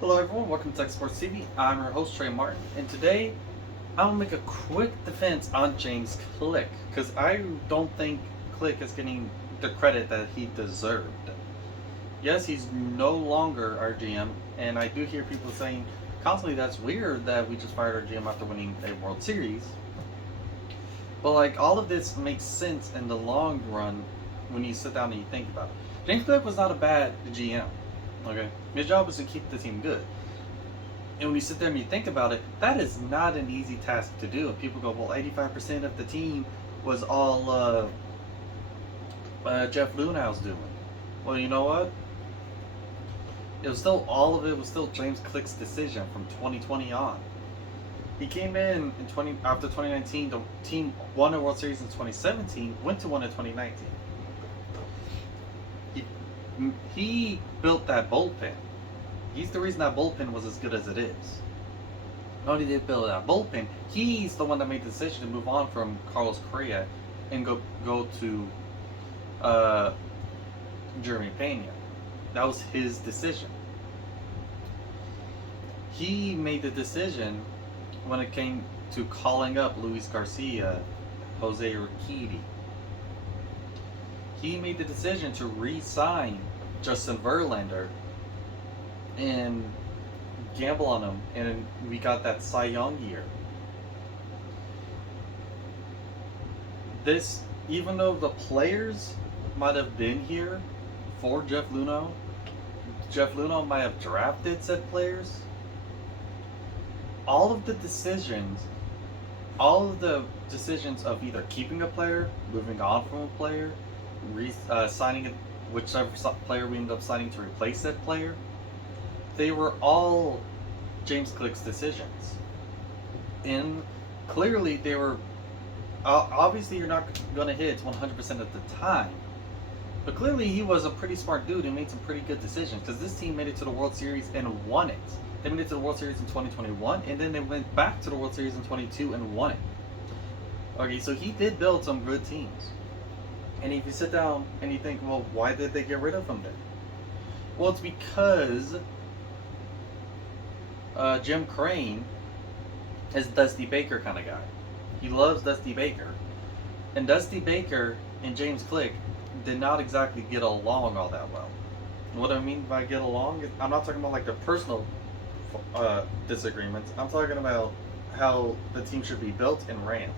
Hello everyone, welcome to Tech Sports TV. I'm your host Trey Martin, and today I'll make a quick defense on James Click because I don't think Click is getting the credit that he deserved. Yes, he's no longer our GM, and I do hear people saying constantly that's weird that we just fired our GM after winning a World Series. But like all of this makes sense in the long run when you sit down and you think about it. James Click was not a bad GM. Okay, his job was to keep the team good. And when you sit there and you think about it, that is not an easy task to do. And people go, well, 85% of the team was all Jeff Lunau's doing. Well, you know what? It was still, all of it was still James Click's decision from 2020 on. He came in 20 after 2019. The team won a World Series in 2017, went to one in 2019. He built that bullpen. He's the reason that bullpen was as good as it is. Not only did he build that bullpen, he's the one that made the decision to move on from Carlos Correa and go to Jeremy Pena. That was his decision. He made the decision when it came to calling up Luis Garcia, Jose Urquidy. He made the decision to re-sign Justin Verlander and gamble on him, and we got that Cy Young year. This, even though the players might have been here for Jeff Luhnow might have drafted said players. All of the decisions of either keeping a player, moving on from a player, signing whichever player we end up signing to replace that player, they were all James Click's decisions. And clearly they were, obviously you're not going to hit 100% of the time, but clearly he was a pretty smart dude and made some pretty good decisions, because this team made it to the World Series and won it. They made it to the World Series in 2021, and then they went back to the World Series in 22 and won it. Okay, so he did build some good teams. And if you sit down and you think, well, why did they get rid of him then? Well, it's because Jim Crane is Dusty Baker kind of guy. He loves Dusty Baker. And Dusty Baker and James Click did not exactly get along all that well. What I mean by get along, I'm not talking about like the personal disagreements. I'm talking about how the team should be built and ran.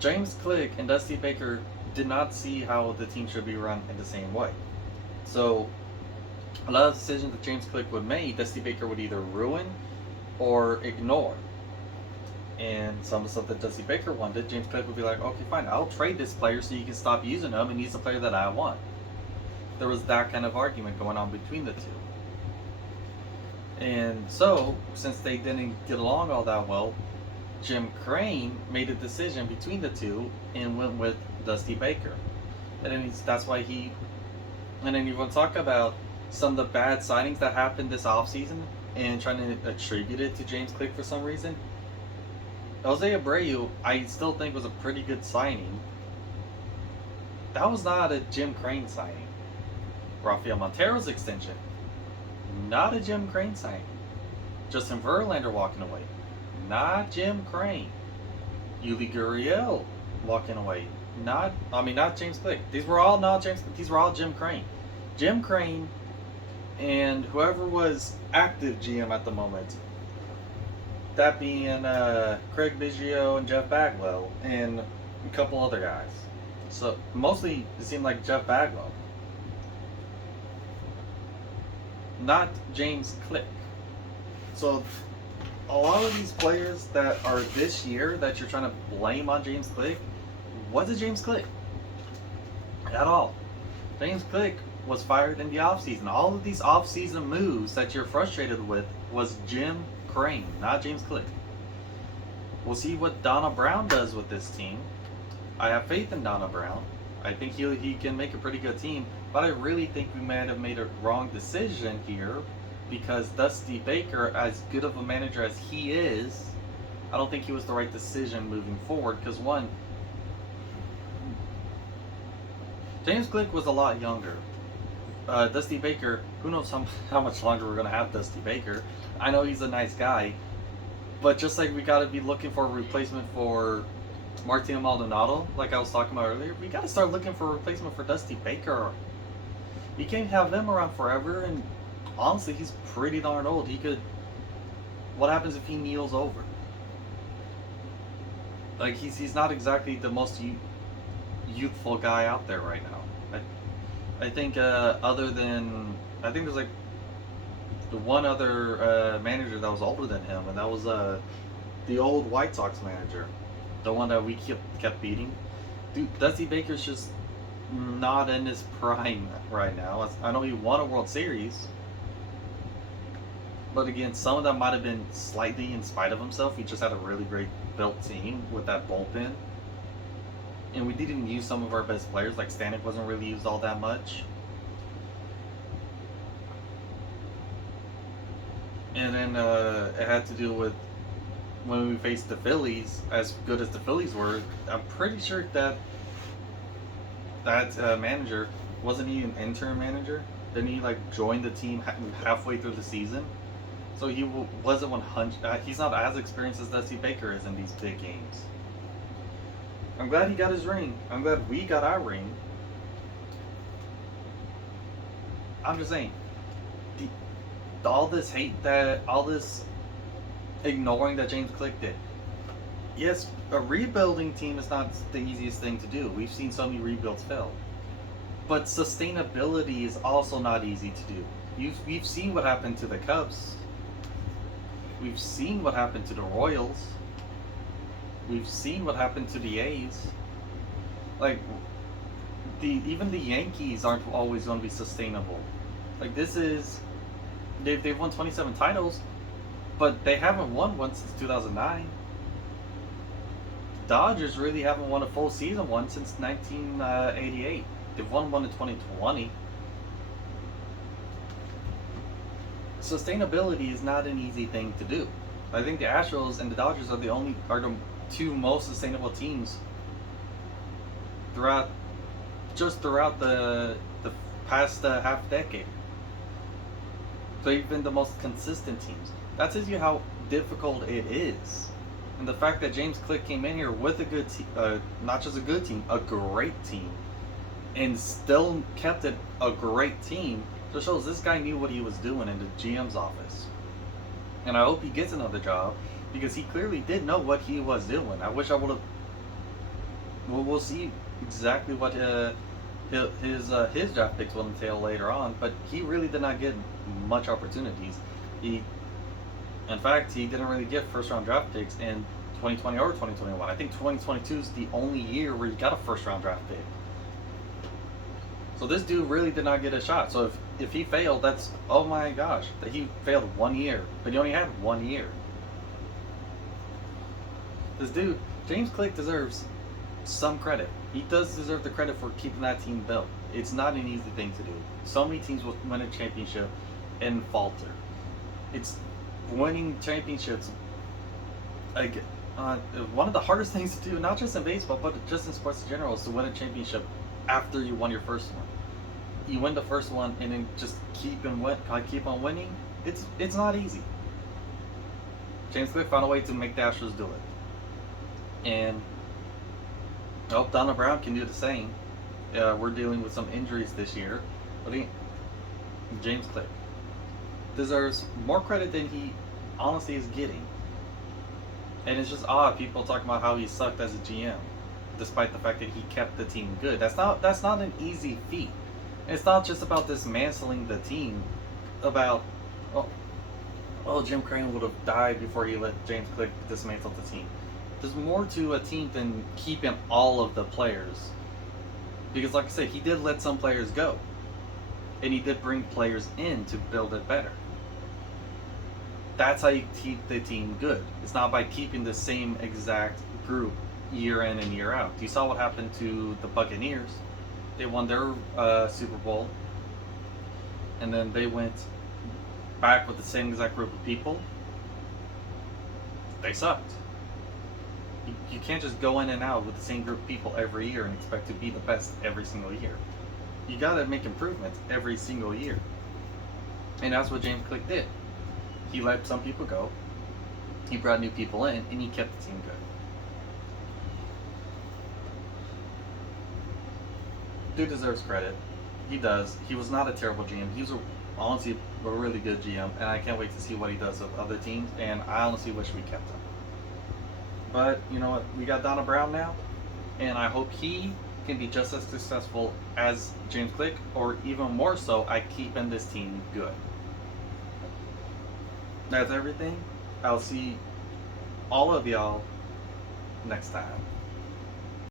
James Click and Dusty Baker did not see how the team should be run in the same way. So a lot of decisions that James Click would make, Dusty Baker would either ruin or ignore. And some of the stuff that Dusty Baker wanted, James Click would be like, okay, fine, I'll trade this player so you can stop using him and use the player that I want. There was that kind of argument going on between the two. And so, since they didn't get along all that well, Jim Crane made a decision between the two and went with Dusty Baker. And then that's why he... And then you want to talk about some of the bad signings that happened this offseason and trying to attribute it to James Click for some reason. Jose Abreu, I still think was a pretty good signing. That was not a Jim Crane signing. Rafael Montero's extension, not a Jim Crane signing. Justin Verlander walking away, not Jim Crane. Yuli Gurriel walking away, not James Click. These were all Jim Crane. Jim Crane and whoever was active GM at the moment. That being Craig Biggio and Jeff Bagwell and a couple other guys. So mostly it seemed like Jeff Bagwell. Not James Click. So a lot of these players that are this year that you're trying to blame on James Click, wasn't James Click at all. James Click was fired in the offseason. All of these offseason moves that you're frustrated with was Jim Crane, not James Click. We'll see what Donna Brown does with this team. I have faith in Donna Brown. I think he can make a pretty good team, but I really think we might have made a wrong decision here, because Dusty Baker, as good of a manager as he is, I don't think he was the right decision moving forward. Because one, James Click was a lot younger. Dusty Baker, who knows how much longer we're going to have Dusty Baker. I know he's a nice guy, but just like we got to be looking for a replacement for Martin Maldonado, like I was talking about earlier, we got to start looking for a replacement for Dusty Baker. You can't have him around forever, and honestly, he's pretty darn old. He could. What happens if he kneels over? Like, he's not exactly the most youthful guy out there right now. I think other than, I think there's like the one other manager that was older than him, and that was the old White Sox manager, the one that we kept beating. Dude, Dusty Baker's just not in his prime right now. I know he won a World Series, but again, some of that might have been slightly in spite of himself. He just had a really great built team with that bullpen, and we didn't use some of our best players. Like Stanek wasn't really used all that much. And then it had to do with when we faced the Phillies. As good as the Phillies were, I'm pretty sure that manager, wasn't he an interim manager? Didn't he like join the team halfway through the season? So he wasn't 100. He's not as experienced as Dusty Baker is in these big games. I'm glad he got his ring. I'm glad we got our ring. I'm just saying, all this hate, all this ignoring that James Click did. Yes, a rebuilding team is not the easiest thing to do. We've seen so many rebuilds fail. But sustainability is also not easy to do. We've seen what happened to the Cubs. We've seen what happened to the Royals. We've seen what happened to the A's. Like, even the Yankees aren't always going to be sustainable. Like, they've won 27 titles, but they haven't won one since 2009. Dodgers really haven't won a full season one since 1988. They've won one in 2020. Sustainability is not an easy thing to do. I think the Astros and the Dodgers are the two most sustainable teams throughout the past half decade. They've been the most consistent teams. That tells you how difficult it is. And the fact that James Click came in here with a good team, not just a good team, a great team, and still kept it a great team, just shows this guy knew what he was doing in the GM's office. And I hope he gets another job, because he clearly did know what he was doing. I wish I would have. We'll see exactly what his draft picks will entail later on, but he really did not get much opportunities. In fact, he didn't really get first-round draft picks in 2020 or 2021. I think 2022 is the only year where he got a first-round draft pick. So this dude really did not get a shot. So if he failed, that's, oh my gosh, that he failed 1 year, but he only had 1 year. This dude, James Click, deserves some credit. He does deserve the credit for keeping that team built. It's not an easy thing to do. So many teams will win a championship and falter. It's winning championships. Like, one of the hardest things to do, not just in baseball, but just in sports in general, is to win a championship after you won your first one. You win the first one and then just keep on winning. It's not easy. James Click found a way to make the Astros do it, and I hope Donald Brown can do the same. We're dealing with some injuries this year, but James Click deserves more credit than he honestly is getting. And it's just odd people talking about how he sucked as a GM, despite the fact that he kept the team good. That's not an easy feat. It's not just about dismantling the team. About Jim Crane would have died before he let James Click dismantle the team. There's more to a team than keeping all of the players. Because like I said, he did let some players go. And he did bring players in to build it better. That's how you keep the team good. It's not by keeping the same exact group year in and year out. You saw what happened to the Buccaneers. They won their Super Bowl. And then they went back with the same exact group of people. They sucked. You can't just go in and out with the same group of people every year and expect to be the best every single year. You got to make improvements every single year. And that's what James Click did. He let some people go, he brought new people in, and he kept the team good. Dude deserves credit. He does. He was not a terrible GM. He was honestly a really good GM, and I can't wait to see what he does with other teams. And I honestly wish we kept him. But you know what? We got Donna Brown now, and I hope he can be just as successful as James Click, or even more so, I keeping this team good. That's everything. I'll see all of y'all next time.